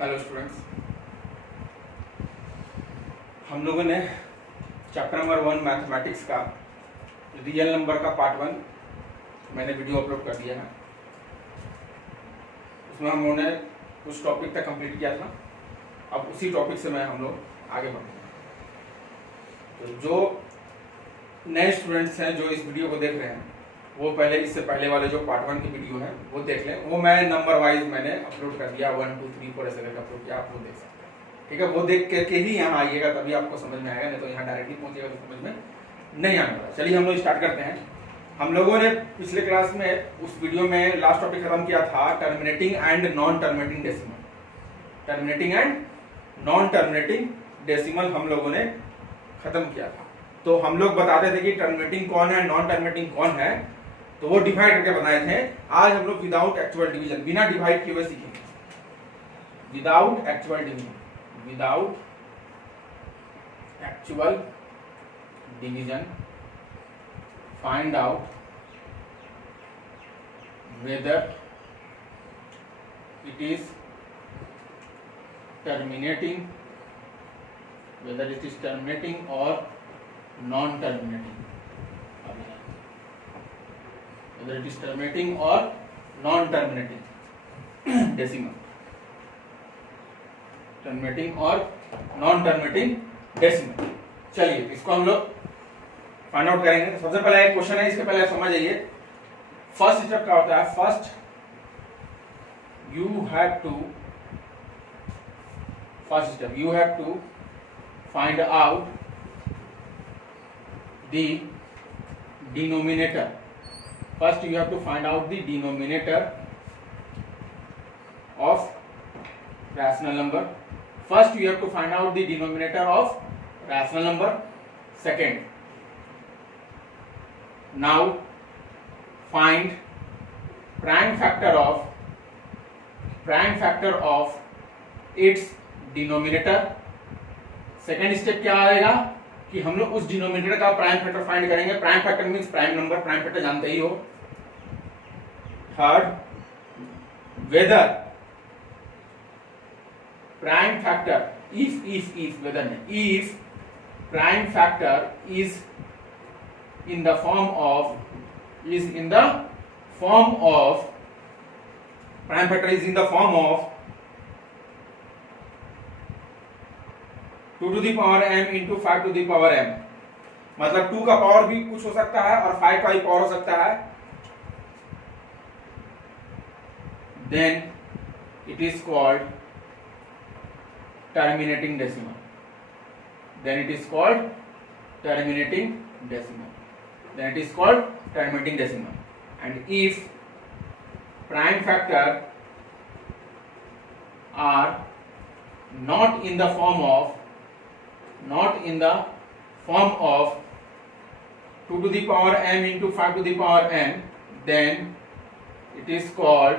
Hello students, हम लोगों ने चैप्टर नंबर 1 मैथमेटिक्स का रियल नंबर का पार्ट 1 मैंने वीडियो अपलोड कर दिया है। उसमें हम लोगों ने उस टॉपिक तक कंप्लीट किया था। अब उसी टॉपिक से हम लोग आगे बढ़ेंगे। तो जो नए स्टूडेंट्स हैं जो इस वीडियो को देख रहे हैं वो पहले इससे पहले वाले जो पार्ट 1 की वीडियो है वो देख लें। वो मैं नंबर वाइज मैंने अपलोड कर दिया, 1 2 3 4 ऐसे करके अपलोड किया, आप वो देख सकते हैं। ठीक है, वो देख करके ही यहाँ आइएगा तभी आपको समझ में आएगा, नहीं तो यहाँ डायरेक्टली पहुंचेगा तो समझ में नहीं आने वाला। चलिए हम लोग स्टार्ट करते हैं। हम लोगों ने पिछले क्लास में उस वीडियो में लास्ट टॉपिक खत्म किया था terminating and non terminating decimal. Terminating and non terminating decimal हम लोगों ने खत्म किया था। तो हम लोग बताते थे कि टर्मिनेटिंग कौन है, नॉन टर्मिनेटिंग कौन है, तो वो डिवाइड करके बताए थे। आज हम लोग विदाउट एक्चुअल डिवीजन, बिना डिवाइड किए हुए सीखेंगे। Without actual division, without actual division find out whether it is terminating, whether it is terminating or non-terminating, whether it is terminating or non-terminating decimal, terminating or non-terminating decimal। चलिए इसको हम लोग find out करेंगे। तो सबसे पहले एक question है, इसके पहले आप समझ जाइए। फर्स्ट स्टेप क्या होता है? First you have to find out the denominator. First you have to find out the denominator of rational number. First you have to find out the denominator of rational number. Second, now find prime factor of its denominator. Second step क्या आएगा कि हम लोग उस denominator का prime factor find करेंगे। Prime factor means prime number, prime factor जानते ही हो। Third, whether prime factor if whether नहीं, if prime factor is in the form of prime factor is in the form of 2 to the power m into 5 to the power m, मतलब 2 का power भी कुछ हो सकता है और 5 का ही पावर हो सकता है। Then it is called terminating decimal. Then it is called terminating decimal. Then it is called terminating decimal. And if prime factor are not in the form of 2 to the power m into 5 to the power n, then it is called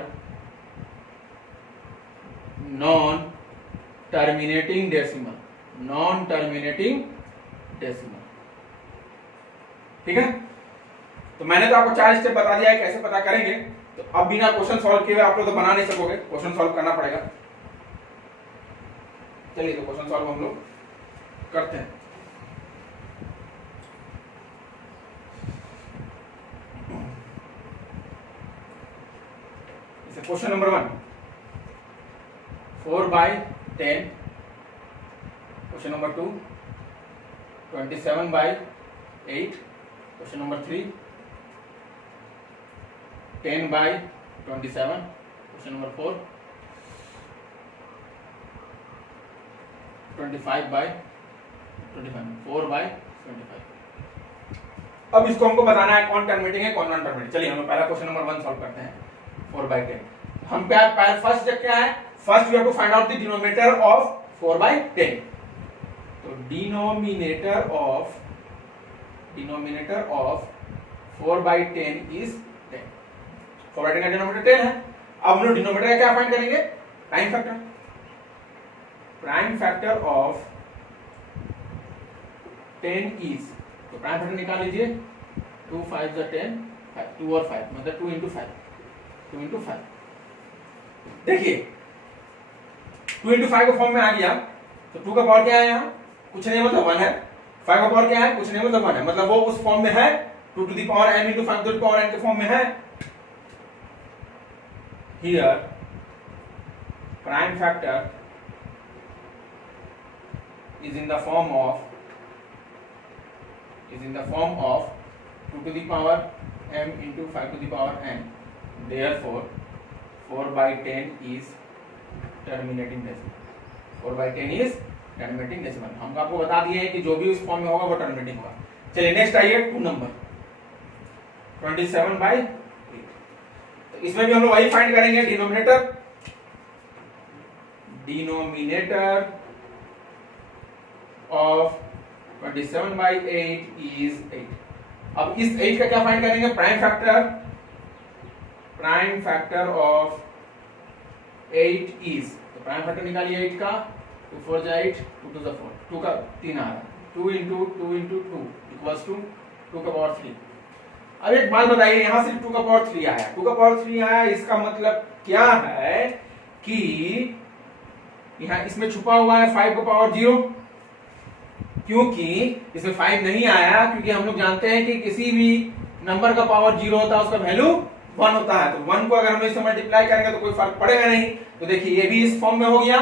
non-terminating decimal. Non-terminating decimal. ठीक है, तो मैंने तो आपको 4 step बता दिया है कैसे पता करेंगे। तो अब बिना क्वेश्चन सॉल्व किए आप लोग तो बना नहीं सकोगे, क्वेश्चन सॉल्व करना पड़ेगा। चलिए तो क्वेश्चन सॉल्व हम लोग करते हैं। इसे question number 1, 4/10। Question number 2, 27/8। Question number 3, 10/27। Question number 4, 25/25, 4/25। अब इसको हमको बताना है कौन टर्मिनेटिंग है कौन नॉन टर्मिनेटिंग। चलिए हम पहला क्वेश्चन नंबर 1 सॉल्व करते हैं। 4/10 हम फर्स्ट स्टेप क्या है? First we have to find out the denominator of 4/10। तो डिनोमिनेटर ऑफ 4/10 इज 10। 4/10 का डिनोमिनेटर 10 है। अब हम लोग डिनोमिनेटर का क्या फाइंड करेंगे? Prime factor. Prime factor of 10 is, तो प्राइम फैक्टर निकाल लीजिए। 2 5 10, 2 और 5 मतलब 2 into 5, 2 into 5। देखिए 2 इंटू 5 के फॉर्म में आ गया तो 2 का पावर क्या है यहाँ, कुछ नहीं मतलब 1 है। 5 का पावर क्या है, कुछ नहीं मतलब 1 है, मतलब वो उस फॉर्म में है, 2 to the power n into 5 to the power n के फॉर्म में है। Here prime factor is in the form of 2 to the power m into 5 to the power n, therefore 4 by 10 is terminating decimal, 4 by 10 is terminating decimal। हम आपको बता दिए हैं कि जो भी उस फॉर्म में होगा वो टर्मिनेटिंग होगा। चलिए नेक्स्ट आइए 2 नंबर 27 by 8। तो इसमें भी हम लोग वही फाइंड करेंगे, डिनोमिनेटर of 27 by 8 is 8। अब इस 8 का क्या फाइंड करेंगे, प्राइम फैक्टर ऑफ 8 इज, तो प्राइम फैक्टर निकालिए 8 का, 2 4 जा 8, 2 2 जा 4, 2 का 3 आ रहा, 2 इंटू 2 इक्वल्स टू 2 का पावर 3। अब एक बात बताइए, यहां से 2 का पावर 3 आया, 2 का पावर 3 आया, इसका मतलब क्या है कि यहां इसमें छुपा हुआ है 5 का पावर 0, क्योंकि इसमें 5 नहीं आया, क्योंकि हम लोग जानते हैं कि किसी भी नंबर का पावर 0 होता है उसका वैल्यू 1 होता है, तो 1 को अगर हम इससे मल्टीप्लाई करेंगे तो कोई फर्क पड़ेगा नहीं। तो देखिए ये भी इस फॉर्म में हो गया।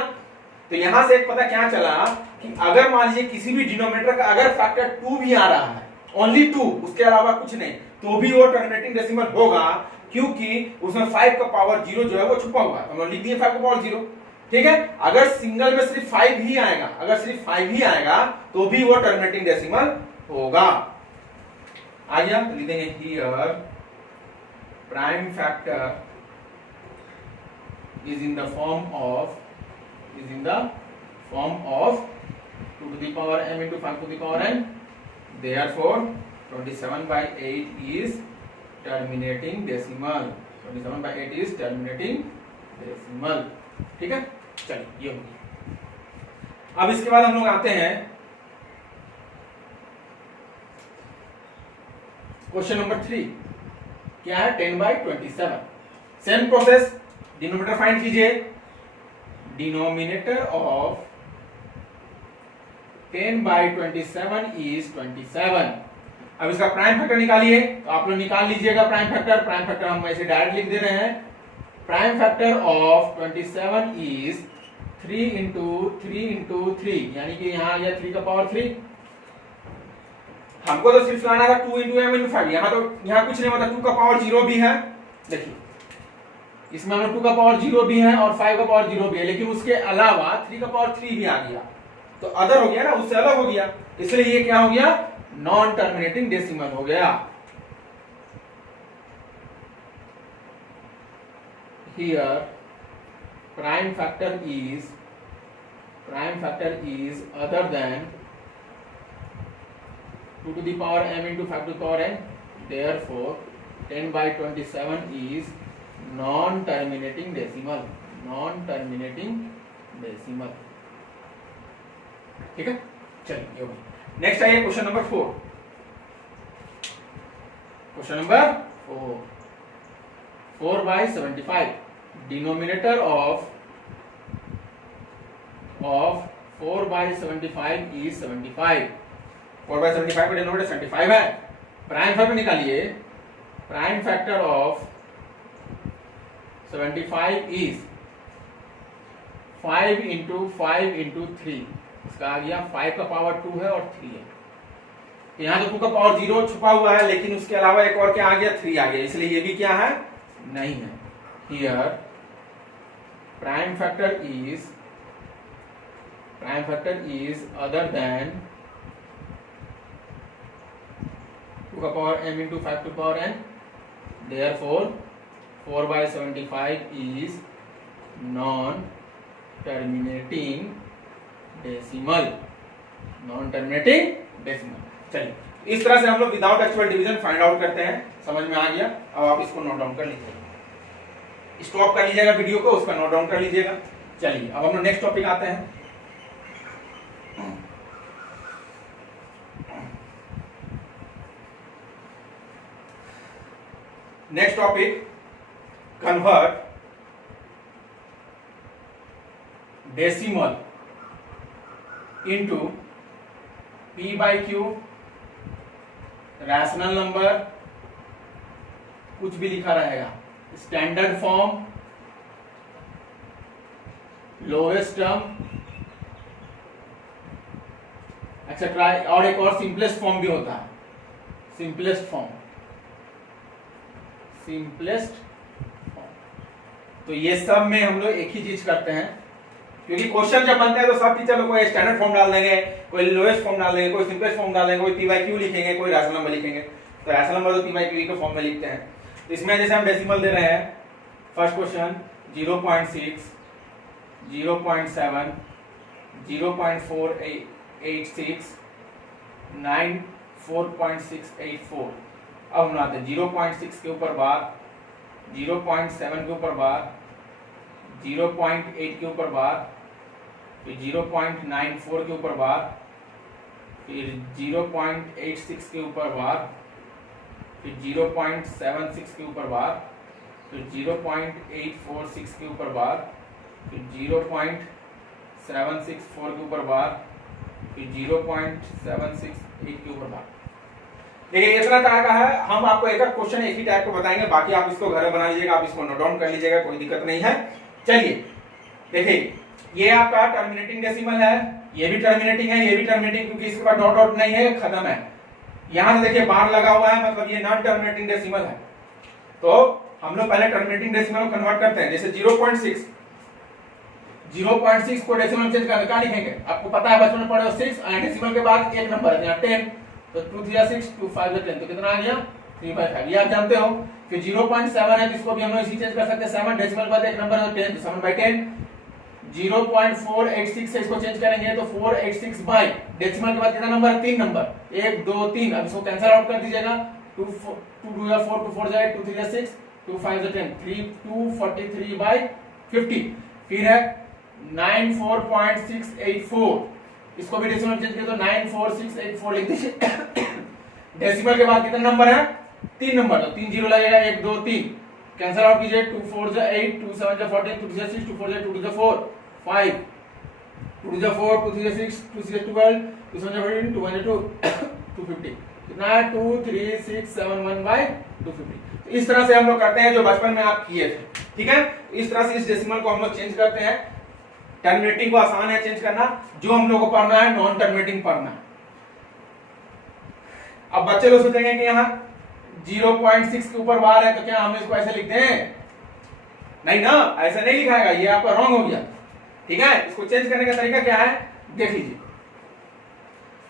तो यहां से एक पता क्या चला कि अगर मान लीजिए किसी भी डिनोमिनेटर का अगर फैक्टर 2 भी आ रहा है, ओनली 2, उसके अलावा कुछ नहीं, तो भी वो टर्मिनेटिंग डेसिमल होगा, क्योंकि उसमें 5 का पावर 0 जो है वो छुपा हुआ है, तो हम लिख दिए 5 का पावर 0। ठीक है, अगर सिंगल में सिर्फ 5 ही आएगा, तो भी वो टर्मिनेटिंग डेसिमल होगा। आ गया, तो लिख देंगे here prime factor is in the form of 2 to the power m into 5 to the power n, therefore 27 by 8 is terminating decimal, 27 by 8 is terminating decimal। ठीक है, चलिए ये हो गया। अब इसके बाद हम लोग आते हैं क्वेश्चन नंबर 3, क्या है 10 by 27। Same process, denominator find कीजिए, डिनोमिनेटर ऑफ 10 by 27 is 27। अब इसका प्राइम फैक्टर निकालिए, तो आप लोग निकाल लीजिएगा प्राइम फैक्टर हम ऐसे डायरेक्ट लिख दे रहे हैं। Prime factor of 27 is 3 into 3, यानी कि यहाँ आ गया 3 का पावर 3। हमको तो सिर्फ लाना था 2 into m into 5, यहाँ कुछ नहीं, मतलब 2 का पावर 0 भी है। देखिए इसमें हमें 2 का पावर 0 भी है और 5 का पावर 0 भी है, लेकिन उसके अलावा 3 का पावर 3 भी आ गया, तो अदर हो गया ना, उससे अलग हो गया, इसलिए ये क्या हो गया, नॉन टर्मिनेटिंग डेसिमल हो गया। Here prime factor is other than 2 to the power m into 5 to the power n, therefore 10 by 27 is non-terminating decimal। ठीक है, चलिए नेक्स्ट आइए question number 4। Question number 4 by 75, denominator of 4 by 75 is 75। 4 by 75 का denominator 75 है। Prime factor निकालिए, prime factor of 75 is 5 into 5 into 3, इसका आ गया 5 का पावर 2 है और 3 है। यहाँ तो 2 का पावर 0 छुपा हुआ है, लेकिन उसके अलावा एक और क्या आ गया, 3 आ गया, इसलिए ये भी क्या है, नहीं है। Here prime factor is other than 2 का power m into 5 to power n, therefore 4 by 75 is non terminating decimal। चलिए इस तरह से हम लोग without actual division find out करते हैं। समझ में आ गया? अब आप इसको नोट डाउन कर लीजिएगा, स्टॉप कर लीजिएगा वीडियो को, उसका नोट डाउन कर लीजिएगा। चलिए अब हम लोग नेक्स्ट टॉपिक आते हैं। Next topic, convert decimal into P by Q, rational number कुछ भी लिखा रहेगा, standard form, lowest term etcetera, और एक और सिंपलेस्ट फॉर्म भी होता है, सिंपलेस्ट फॉर्म। तो ये सब में हम लोग एक ही चीज करते हैं, क्योंकि क्वेश्चन जब बनते हैं तो सब टीचर लोग कोई स्टैंडर्ड फॉर्म डाल देंगे, कोई लोएस्ट फॉर्म डाल देंगे, कोई सिंपलेस्ट फॉर्म डाल देंगे, कोई पी बाई क्यू लिखेंगे, कोई रैशनल नंबर लिखेंगे। तो रैशनल नंबर तो पी बाई क्यू के फॉर्म में लिखते हैं। तो इसमें जैसे हम डेसिमल दे रहे हैं, फर्स्ट क्वेश्चन 0.6, 0.7, 0.486, 9, 4.684। अब हम आते हैं 0.6 के ऊपर बार, 0.7 के ऊपर बार, 0.8 के ऊपर बार, फिर 0.94 के ऊपर बार, फिर 0.86 के ऊपर बार, फिर 0.76 के ऊपर बार, फिर 0.846 के ऊपर बार, फिर 0.764 के ऊपर बार, फिर 0.768 के ऊपर बार। देखिए इतना तरह का है। हम आपको एक क्वेश्चन एक ही टाइप को बताएंगे, बाकी आप इसको घर बना लीजिएगा, आप इसको नोट डाउन कर लीजिएगा, कोई दिक्कत नहीं है। चलिए देखिए, ये आपका टर्मिनेटिंग डेसिमल है, ये भी टर्मिनेटिंग है, ये भी टर्मिनेटिंग, क्योंकि इसके बाद डॉट डॉट नहीं है, खत्म है। यहां से देखिए बार लगा हुआ है, मतलब ये नॉन टर्मिनेटिंग डेसिमल है। तो हम लोग पहले टर्मिनेटिंग डेसिमल को कन्वर्ट करते हैं। जैसे 0.6 को डेसिमल चेंज करके क्या लिखेंगे, आपको पता है बचपन में पढ़े हो 6, डेसिमल के बाद एक नंबर है यहाँ 10, तो 2 3 6, 2 5 10, तो कितना आ गया 3/5, ये आप जानते हो। फिर 0.7 है, जिसको भी हम लोग इसी चेंज कर सकते हैं 7, डेसिमल के बाद एक नंबर है 10, 7/10। 0.486 से इसको चेंज करेंगे तो 486 बाई डेसिमल के बाद कितना नंबर है 3 नंबर, 1 2 3। अब इसको कैंसिल आउट कर दीजिएगा, 2 2 4 2 4 जाए, 2 3 6, 2 5 10, 3 243/50। फिर है 94.684, इसको भी डेसिमल चेंज किया तो 94684 लिख दीजिए। डेसिमल के बाद कितने नंबर है 3 नंबर, तो 3 जीरो लगेगा, 1 2 3, कैंसिल आउट कीजिए, 2 4 8, 2 7 14, 2 3 6, 2 4 2 2 4 5, 2 2 4, 2 3 6, 2 6 12, 2 7 14, 2 1 2 250, कितना है 23671/250। तो इस तरह से हम लोग करते हैं, जो बचपन में आप किए थे, ठीक है। इस तरह से इस डेसिमल को हम लोग चेंज करते हैं। टर्मिनेटिंग को आसान है चेंज करना, जो हम लोग को पढ़ना है नॉन टर्मिनेटिंग पढ़ना है। अब बच्चे लोग सोचेंगे कि यहाँ 0.6 के ऊपर बार है, तो क्या हम इसको ऐसे लिखते हैं, नहीं ना, ऐसा नहीं लिखाएगा, ये आपका रॉन्ग हो गया, ठीक है। इसको चेंज करने का तरीका क्या है देख लीजिए।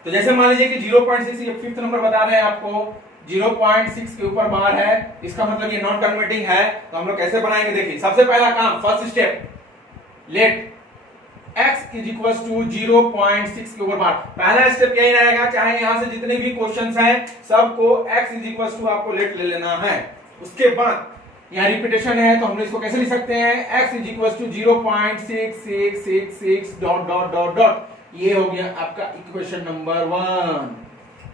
तो जैसे मान लीजिए कि 0.6, ये 5th नंबर बता रहे हैं आपको, 0.6 के ऊपर बार है, इसका मतलब ये नॉन टर्मिनेटिंग है। तो हम लोग कैसे बनाएंगे देखिए, सबसे पहला काम, first step, let x is equal to 0.6 के ऊपर बार। पहला स्टेप यही रहेगा, चाहे यहां से जितने भी क्वेश्चंस हैं सबको x इज इक्वल टू आपको लेट ले लेना है। उसके बाद यहाँ रिपीटेशन है, तो हम इसको कैसे लिख सकते हैं, x is equal to 0.6666 dot dot dot dot. ये हो गया आपका इक्वेशन नंबर 1,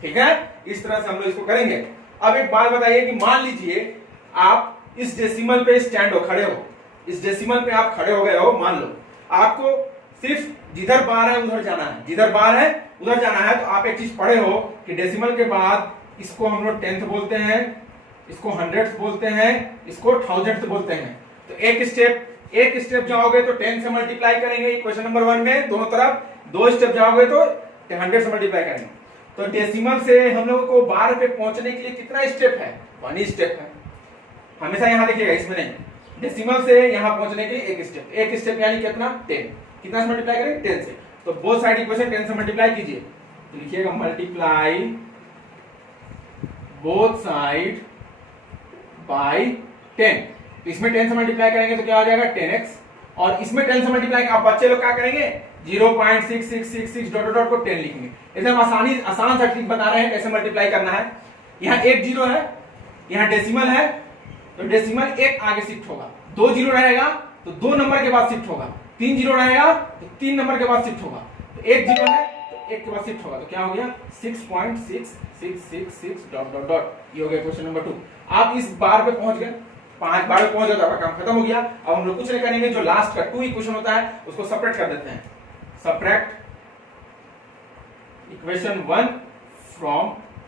ठीक है। इस तरह से हम लोग इसको करेंगे। अब एक बात बताइए कि मान लीजिए आप इस डेसिमल पे स्टैंड हो, खड़े हो, इस डेसिमल पे आप खड़े हो गए हो, मान लो आपको सिर्फ जिधर बार है उधर जाना है, जिधर बार है उधर जाना है। तो आप एक चीज पढ़े हो कि डेसिमल के बाद इसको हम लोग 10th बोलते हैं, इसको 100th बोलते हैं, इसको 1000th बोलते हैं। तो एक स्टेप जाओगे तो 10 से मल्टीप्लाई करेंगे क्वेश्चन नंबर 1 में, दोनों तरफ 2 स्टेप जाओगे तो 100 से मल्टीप्लाई करेंगे। तो डेसिमल से हम लोगों को बार पे पहुंचने के लिए कितना स्टेप है, 1 स्टेप है। हमेशा यहाँ देखिएगा, इसमें नहीं, डेसिमल से यहाँ पहुंचने के लिए एक स्टेप यानी कितना 10, कितना से मल्टीप्लाई करेंगे 10 से। तो बोथ साइड इक्वेशन 10 से मल्टीप्लाई कीजिए, तो लिखिएगा मल्टीप्लाई बोथ साइड बाय 10। तो इसमें 10 से मल्टीप्लाई करेंगे तो क्या हो जाएगा 10x, और इसमें 10 से मल्टीप्लाई, आप बच्चे लोग क्या करेंगे 0.6666 डॉट डॉट को 10 लिखेंगे। एकदम आसान सा ट्रिक बता रहे हैं कैसे मल्टीप्लाई करना है। यहाँ एक जीरो है, यहाँ डेसिमल है, तो डेसिमल एक आगे शिफ्ट होगा, 2 जीरो रहेगा तो 2 नंबर के बाद शिफ्ट होगा, 3 जीरो रहेगा तो 3 नंबर के बाद शिफ्ट होगा, तो 1 जीरो है तो 1 के बाद शिफ्ट होगा, तो क्या हो गया 6.6666 डॉट डॉट डॉट। ये हो गया क्वेश्चन नंबर 2। आप इस बार पे पहुंच गए, 5 बार पहुंच जाता है, काम खत्म हो गया। अब हम लोग कुछ नहीं करेंगे, जो लास्ट का 2 इक्वेशन होता है उसको सब्ट्रैक्ट कर देते हैं। सब्ट्रैक्ट इक्वेशन 1 फ्रॉम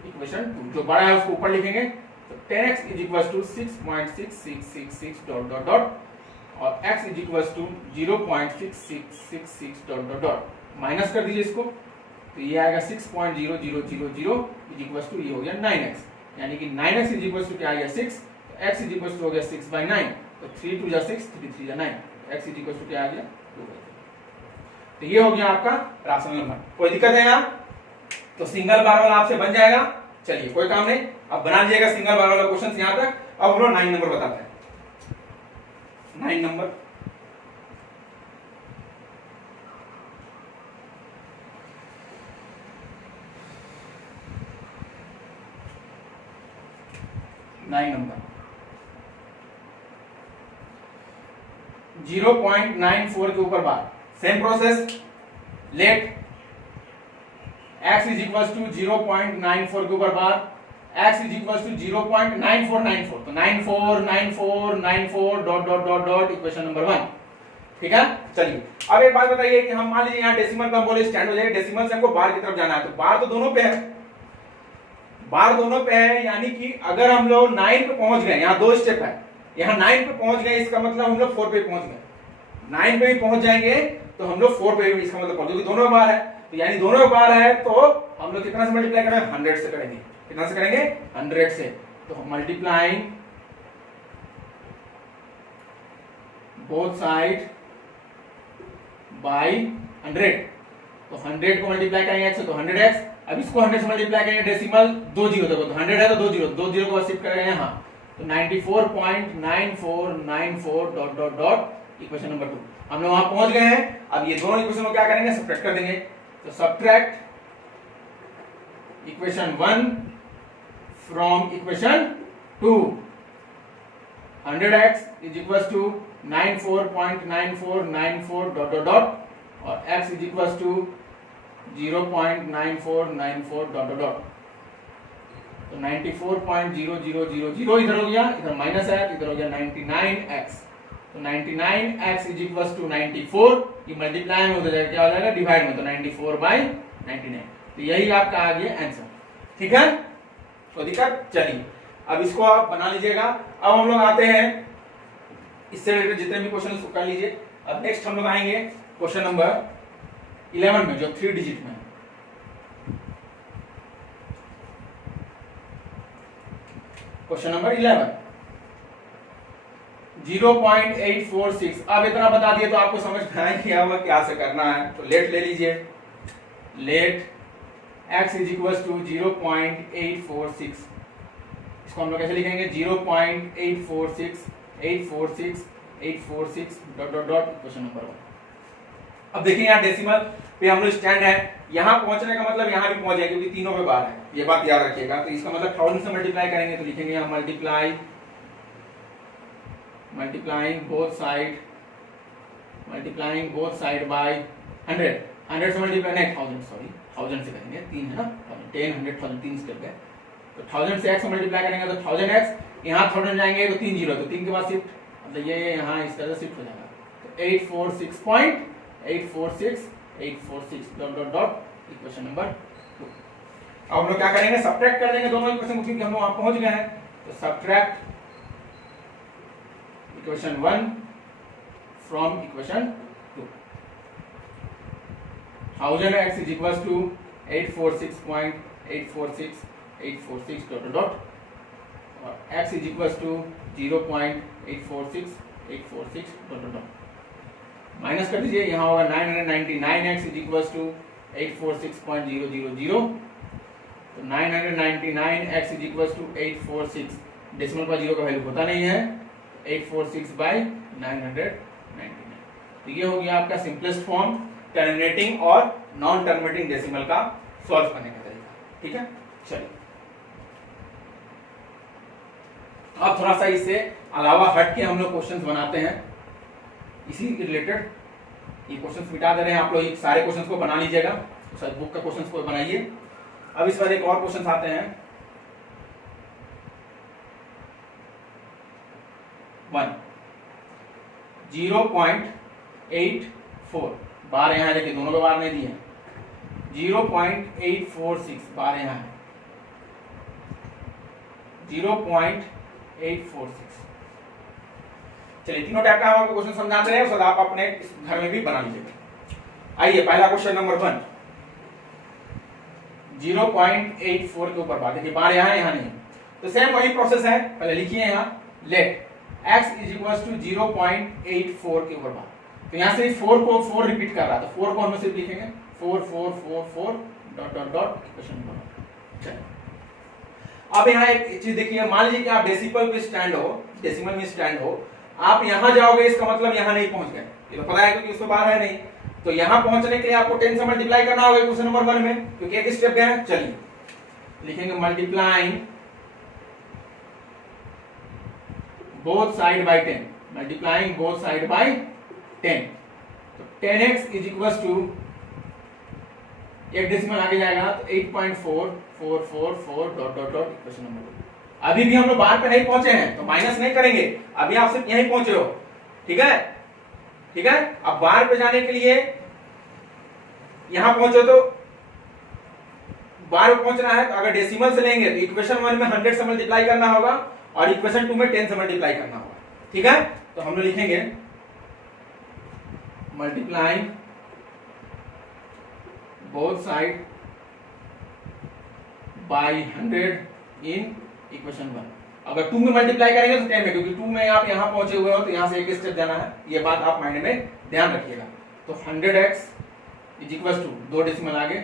इक्वेशन 2, जो बड़ा है उसको ऊपर लिखेंगे। तो 10x is equal to 6.6666 dot dot dot और x is equal to 0.6666 dot dot dot, minus कर दीजिए इसको, तो ये आएगा 6.0000 इज इक्वल टू ये हो गया 9x, यानी कि 9x इज इक्वल टू क्या आ गया 6, तो x इज इक्वल टू हो गया 6/9, तो 3 2 6 3 3 9, x इज इक्वल टू क्या आ गया 2। तो ये हो गया आपका राशनल नंबर। कोई दिक्कत है यहाँ? तो सिंगल बार वाला आपसे बन जाएगा। चलिए कोई काम नहीं, अब बना लीजिएगा सिंगल बार वाला क्वेश्चन यहाँ तक। अब हम लोग 9 नंबर बताते हैं। 9 नंबर नंबर 0.94 के ऊपर bar, same process, let x is equal to 0.94 के ऊपर bar, x is equal to 0.9494, तो 949494 dot dot dot dot equation number 1। ठीक है, चलिए अब एक बात बताइए कि हम मान लीजिए यहाँ डेसिमल का हम बोले स्टैंड हो जाएगा, डेसिमल से हमको बार की तरफ जाना है, तो बार तो दोनों पे है, बार दोनों पे है, यानी कि अगर हम लोग 9 पे पहुंच गए, यहाँ 2 स्टेप है, यहाँ 9 पे पहुंच गए, इसका मतलब हम लोग 4 पे पहुंच गए। 9 पे भी पहुंच जाएंगे तो हम लोग 4 पे भी, इसका मतलब क्योंकि दोनों बार है, तो यानी दोनों बार है तो हम लोग कितना से मल्टीप्लाई करेंगे 100 से करेंगे। कितना से करेंगे 100 से, तो मल्टीप्लाइंग बोथ साइड बाय 100, तो 100 को मल्टीप्लाई करेंगे x से तो 100x, अब इसको 100 से मल्टीप्लाई करेंगे डेसिमल 2 जीरो तक, तो 100 है तो 2 जीरो को शिफ्ट करेंगे यहाँ, तो 94.9494 dot dot dot equation number 2 हम लोग वहां पहुंच गए हैं। अब ये दोनों इक्वेशन को क्या करेंगे, सब्ट्रैक्ट कर देंगे। तो subtract equation 1 from equation 2, 100x is equal to 94.9494 dot dot dot और x is equal to 0.9494 dot dot dot, तो 94.0000 इधर हो गया, इधर माइनस है, इधर हो गया 99x, तो 99x इज इक्वल टू 94, ये मल्टीप्लाई में हो जाएगा, क्या हो जाएगा डिवाइड में, तो 94/99, तो यही आपका आ गया आंसर। ठीक है, तो दिक्कत, चलिए अब इसको आप बना लीजिएगा। अब हम लोग आते हैं इससे रिलेटेड जितने भी क्वेश्चन उसको कर लीजिए। अब नेक्स्ट हम लोग आएंगे क्वेश्चन नंबर 11 में, जो 3 डिजिट में है। Question number 11 0.846। अब इतना बता दिए तो आपको समझ में आया कि हमें क्या से करना है, तो लेट ले लीजिए। Let x is equal to 0.846, इसको हम लोग कैसे लिखेंगे 0.846 dot dot dot equation number 1। अब देखिए यहाँ डेसिमल पे हम लोग स्टैंड है, यहाँ पहुंचने का मतलब यहाँ भी पहुंच जाए क्योंकि तीनों पे बार है, ये बात याद रखिएगा। तो इसका मतलब 1000 से मल्टीप्लाई करेंगे तो लिखेंगे यहाँ मल्टीप्लाइंग बोथ साइड बाय 100 से मल्टीप्लाई नहीं 1000 से करेंगे, 3 है ना, 10 100 1000 3 स्टेप है, तो 1000 से x मल्टीप्लाई करेंगे तो 1000x, यहाँ 1000 जाएंगे तो 3 जीरो, तो 3 के बाद शिफ्ट, मतलब ये यहाँ इस तरह शिफ्ट हो जाएगा, तो 846 dot dot dot equation number 2। अब हम लोग क्या करेंगे, सब्ट्रैक्ट कर देंगे दोनों इक्वेशन को, क्योंकि हम लोग वहां पहुंच गए हैं। तो subtract equation 1 from equation 2, 1000x is equal to 846.846 dot dot और x is equal to 0.846 dot dot, minus कर दीजिए, यहाँ होगा 999x इज इक्वल टू 846.000, तो 999x is equal to 846, decimal पर 0 का वैल्यू होता नहीं है, 846/999, तो ये हो गया आपका सिंपलेस्ट फॉर्म टर्मिनेटिंग और नॉन टर्मिनेटिंग डेसिमल का सॉल्व करने का तरीका। ठीक है, चलिए अब थोड़ा सा इससे अलावा हट के हम लोग क्वेश्चंस बनाते हैं, इसी रिलेटेड ये क्वेश्चंस मिटा दे रहे हैं आप लोग, सारे क्वेश्चंस को बना लीजिएगा, बुक का क्वेश्चंस को बनाइए। अब इस बार एक और क्वेश्चन आते हैं, 1 0.84 बार यहाँ है, देखिए दोनों के बार नहीं दिए हैं। 0.846 बार यहाँ है 0.846। चलिए तीनों टाइप का हम आपको क्वेश्चन समझाते रहे, उसके बाद आप अपने घर में भी बना लीजिएगा। आइए पहला क्वेश्चन नंबर 1 0.84 के ऊपर बार, देखिए बार यहाँ है यहाँ नहीं, तो सेम वही प्रोसेस है। पहले लिखिए यहाँ let x is equal to 0.84 के ऊपर बार, तो यहाँ से 4 को 4 रिपीट कर रहा है, तो 4 को हम सिर्फ लिखेंगे 4 4 4 4 dot dot dot equation number. चलिए अब यहाँ एक चीज देखिए, मान लीजिए कि आप डेसिमल में स्टैंड हो, आप यहाँ जाओगे, इसका मतलब यहाँ नहीं पहुंच गए, ये तो पता है क्योंकि उसमें बार है नहीं, तो यहाँ पहुंचने के लिए आपको 10 से मल्टीप्लाई करना होगा क्वेश्चन नंबर 1 में, क्योंकि एक स्टेप गया है। चलिए लिखेंगे multiplying both side by 10, multiplying both side by 10, तो 10x इज इक्वल टू एक डेसिमल आगे जाएगा तो 8.4444 dot dot dot equation number 2। अभी भी हम लोग बाहर पे नहीं पहुंचे हैं तो माइनस नहीं करेंगे, अभी आप सिर्फ यहीं पहुंचे हो, ठीक है ठीक है। अब बाहर पे जाने के लिए यहां पहुंचे तो बाहर पहुंचना है, तो अगर डेसिमल से लेंगे तो इक्वेशन 1 में 100 से मल्टीप्लाई करना होगा और इक्वेशन 2 में 10 से मल्टीप्लाई करना होगा, ठीक है। तो हम लोग लिखेंगे multiplying both side by 100 in equation 1। अगर 2 में मल्टीप्लाई करेंगे तो 10 में, क्योंकि 2 में आप यहां पहुंचे हुए हो तो यहां से एक स्टेप जाना है, ये बात आप माइंड में ध्यान रखिएगा। तो 100x is equal to 2 decimal आगे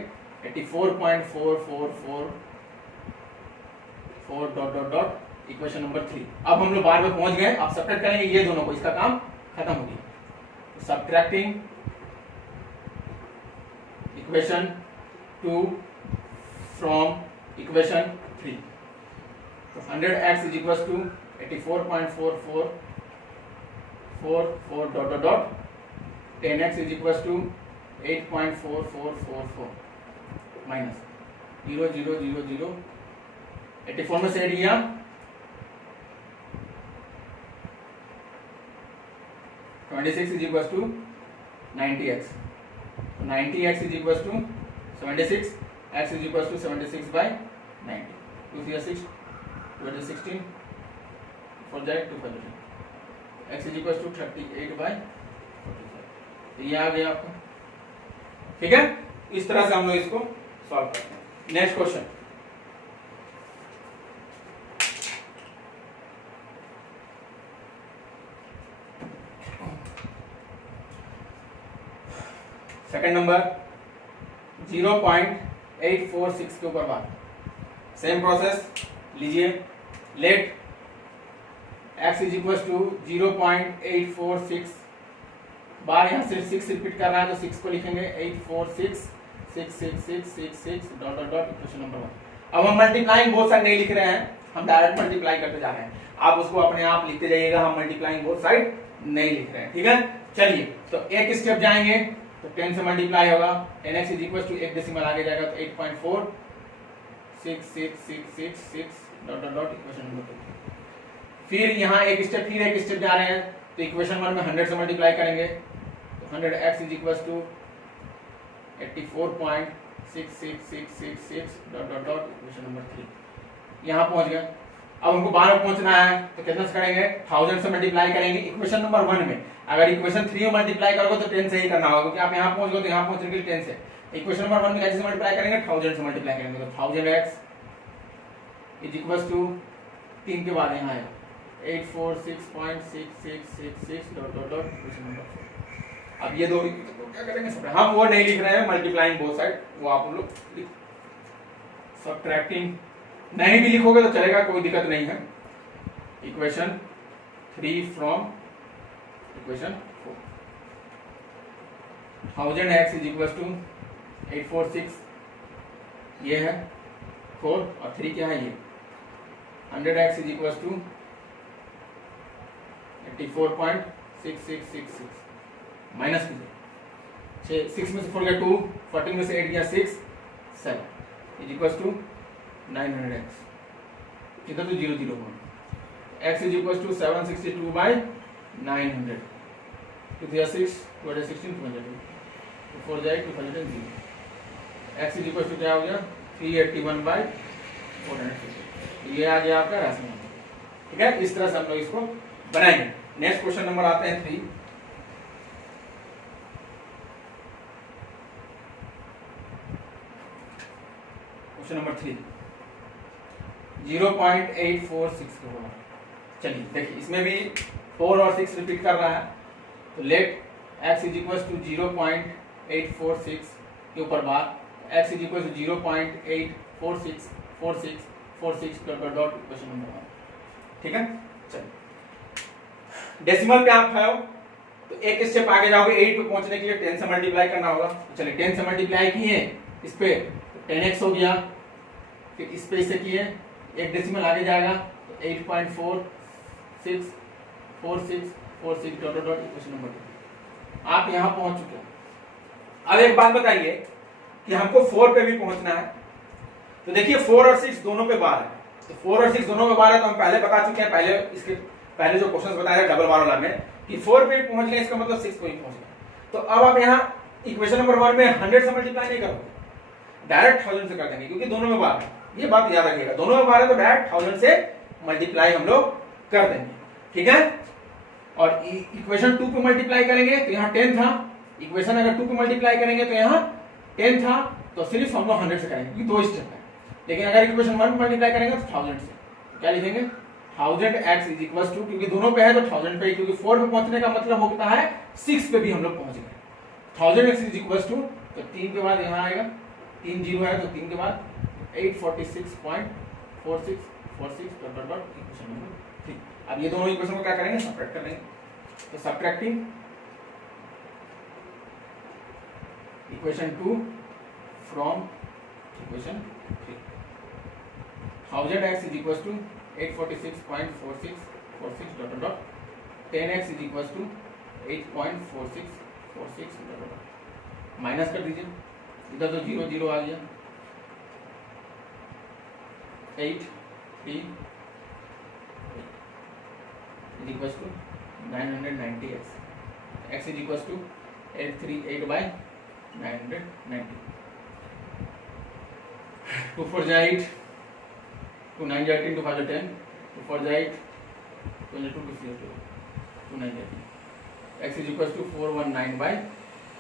84.4444 dot dot dot equation number 3। अब हम लोग बार में पहुंच गए, अब सब्ट्रैक्ट करेंगे ये दोनों को, इसका काम खत्म हो गया। सब्ट्रैक्टिंग इक्वेशन 2 फ्रॉम इक्वेशन 3, तो 100x is equal to 84.4444 dot dot dot 10x is equal to 8.4444 minus 0 0 0 0 84 में से ऐड किया 26 इज इक्वल टू 90x, तो 90x is equal to 76, x is equal to 76 by 90, 2 3 6 2 16 4 जाए 2 5 x is equal to 38 by 45, ये आ गया आपका, ठीक है। इस तरह से हम लोग इसको सॉल्व करते हैं। नेक्स्ट क्वेश्चन सेकंड नंबर 0.846 के ऊपर बात, सेम प्रोसेस लीजिए let x is equal to 0.846 bar, यहाँ सिर्फ 6 रिपीट करना है तो 6 को लिखेंगे 8466666 dot dot dot equation number 1। अब हम मल्टीप्लाइंग बोथ साइड नहीं लिख रहे हैं, हम डायरेक्ट मल्टीप्लाई करते जा रहे हैं, आप उसको अपने आप लिखते जाइएगा, हम मल्टीप्लाइंग बोथ साइड नहीं लिख रहे हैं, ठीक है। चलिए तो एक स्टेप जाएंगे तो 10 से मल्टीप्लाई होगा, 10x इज इक्वल टू एक डेसिमल आगे जाएगा तो 8.466666 dot dot dot equation number 2। फिर यहाँ एक स्टेप जा रहे हैं तो इक्वेशन 1 में 100 से मल्टीप्लाई करेंगे तो 100x is equal to 84.66666 dot dot dot equation number 3। यहाँ पहुंच गए, अब हमको बाहर पहुंचना है तो कितना से करेंगे 1000 से मल्टीप्लाई करेंगे इक्वेशन नंबर 1 में। अगर इक्वेशन 3 में मल्टीप्लाई करोगे तो 10 से ही करना होगा, क्योंकि आप यहाँ पहुंच गए तो यहाँ पहुंचने के लिए 10 से। इक्वेशन नंबर 1 में कैसे मल्टीप्लाई करेंगे 1000 से मल्टीप्लाई करेंगे, तो 1000x इज इक्वल टू 3 के बाद यहाँ है 846.6666 dot dot dot equation number 4। अब ये दो क्या करेंगे सब, हम वो नहीं लिख रहे हैं मल्टीप्लाइंग बोथ साइड, वो आप लोग सब्ट्रैक्टिंग नहीं भी लिखोगे तो चलेगा, कोई दिक्कत नहीं है। Equation 3 from equation 4, 1000x is equal to 846 ये है 4 और 3 क्या है ये 100x is equal to 84.6666 minus कीजिए 6 में से 4 गया 2, 14 में से 8 गया 6 7 इज इक्वल टू 900x, इधर तो 0 0 1। x is equal to 762 by 900, 2 6 2 16 202, 4 जाए 200, x इज इक्वल टू क्या हो गया 381 बाई 450, ये आ गया आपका राशि नंबर। ठीक है, इस तरह से हम लोग इसको बनाएंगे। नेक्स्ट क्वेश्चन नंबर आते हैं 3। क्वेश्चन नंबर 3 0.846 के होगा। चलिए देखिए, इसमें भी 4 और 6 रिपीट कर रहा है, तो let x is equal to 0.846 के ऊपर bar x is equal to 0.846 46 46 dot question number 1। ठीक है, चलिए डेसिमल पे आप खाओ तो एक स्टेप आगे जाओगे, 8 पे पहुंचने के लिए 10 से मल्टीप्लाई करना होगा। तो चलिए 10 से मल्टीप्लाई किए इस पे तो 10x हो गया, फिर इस पे इसे किए एक डेसिमल आगे जाएगा तो 8.46 46 46 डॉट डॉट इक्वेशन नंबर 2। आप यहां पहुंच चुके हैं। अब एक बात बताइए कि हमको 4 पे भी पहुंचना है, तो देखिए 4 और 6 दोनों पे बार है, तो 4 और 6 दोनों पे बार है, तो हम पहले बता चुके हैं, पहले इसके पहले जो क्वेश्चंस बताए डबल बार वाला में कि 4 पे पहुंच गए, इसका मतलब 6 पे ही पहुंच गए। तो अब आप यहाँ इक्वेशन नंबर 1 में 100 से मल्टीप्लाई नहीं करोगे, डायरेक्ट 1000 से कर देंगे, क्योंकि दोनों में बार है। ये बात याद रखिएगा, दोनों में बार है तो डायरेक्ट 1000 से मल्टीप्लाई हम लोग कर देंगे। ठीक है, और इक्वेशन 2 पे मल्टीप्लाई करेंगे तो यहाँ 10 था, इक्वेशन अगर 2 पे मल्टीप्लाई करेंगे तो यहाँ 10 था, तो सिर्फ हम लोग 100 से करेंगे, क्योंकि 2 स्टेप है। लेकिन अगर इक्वेशन 1 पे मल्टीप्लाई करेंगे तो 1000 से, क्या लिखेंगे 1000x इज इक्वल टू, क्योंकि दोनों पे है तो 1000 पे, क्योंकि 4 पे पहुंचने का मतलब होता है 6 पे भी हम लोग पहुंच गए। 1000x इज इक्वल टू, तो 3 के बाद यहाँ आएगा 3 जीरो है, तो 3 के बाद 846.46 46 dot dot dot equation number 3। अब ये दोनों इक्वेशन को क्या करेंगे, सब्ट्रैक्ट कर लेंगे। तो subtracting equation 2 from equation 3, 1000x is equal to 846.46 46 dot dot 10x is equal to 8.46 46 dot dot, minus कर दीजिए, इधर तो 0 0 आ गया, 8 3 is equal to 990x, x is equal to 838 by 990, 2 4 जा 8, 2 9 जा 18, 2 5 जा 10, 2 4 जा 8, 2 2 2 2 9 जा 18, x is equal to 419 by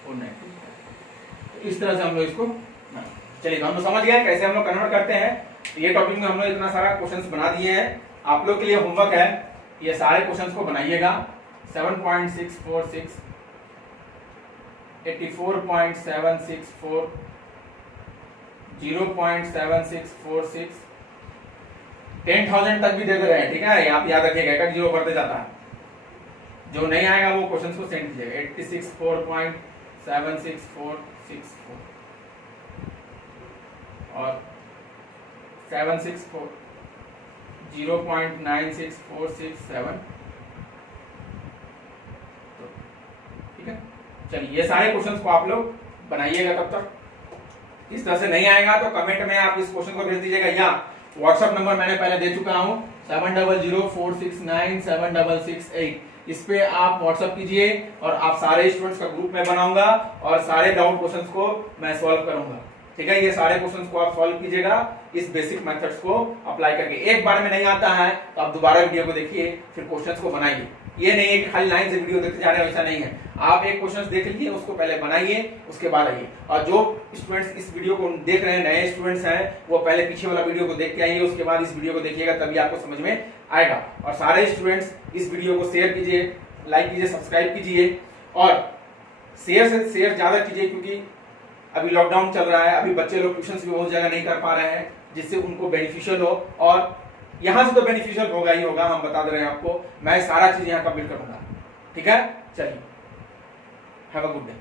490। इस तरह से हम लोग इसको, चलिए तो हम लोग समझ गए कैसे हम लोग कन्वर्ट करते हैं। तो ये टॉपिक में हम लोग इतना सारा क्वेश्चंस बना दिए हैं। आप लोग के लिए होमवर्क है, ये सारे क्वेश्चंस को बनाइएगा। 7.646 84.764 0.7646 10,000 तक भी दे रहे हैं। ठीक है, आप याद रखिएगा, एक जीरो बढ़ते जाता है। जो नहीं आएगा वो क्वेश्चंस को सेंड कीजिएगा। 86.76464 और 764 0.96467। ठीक है, चलिए ये सारे क्वेश्चंस को आप लोग बनाइएगा। तब तक इस तरह से नहीं आएगा तो कमेंट में आप इस क्वेश्चन को भेज दीजिएगा, या व्हाट्सएप नंबर मैंने पहले दे चुका हूं 7004697668। इस पे आप व्हाट्सएप कीजिए और आप सारे स्टूडेंट्स का ग्रुप में बनाऊंगा और सारे डाउट क्वेश्चंस को मैं सॉल्व करूंगा। ठीक है, ये सारे क्वेश्चंस को आप सॉल्व कीजिएगा इस बेसिक मेथड्स को अप्लाई करके। एक बार में नहीं आता है तो आप दोबारा वीडियो को देखिए, फिर क्वेश्चंस को बनाइए। ये नहीं है कि खाली लाइन से वीडियो देखते जा रहे हो, ऐसा नहीं है। आप एक क्वेश्चन देख लीजिए, उसको पहले बनाइए, उसके बाद आइए। और जो स्टूडेंट्स इस वीडियो को देख रहे हैं, नए स्टूडेंट्स हैं, वो पहले पीछे वाला वीडियो को देख के आइए, उसके बाद इस वीडियो को देखिएगा, तभी आपको समझ में आएगा। और सारे स्टूडेंट्स इस वीडियो को शेयर कीजिए, लाइक कीजिए, सब्सक्राइब कीजिए और शेयर से शेयर ज्यादा कीजिए, क्योंकि अभी लॉकडाउन चल रहा है, अभी बच्चे लोग ट्यूशन भी बहुत जगह नहीं कर पा रहे हैं, जिससे उनको बेनिफिशियल हो। और यहाँ से तो बेनिफिशियल होगा ही होगा, हम बता दे रहे हैं आपको। मैं सारा चीज यहाँ कंप्लीट करूंगा। ठीक है, चलिए, हैव अ गुड डे।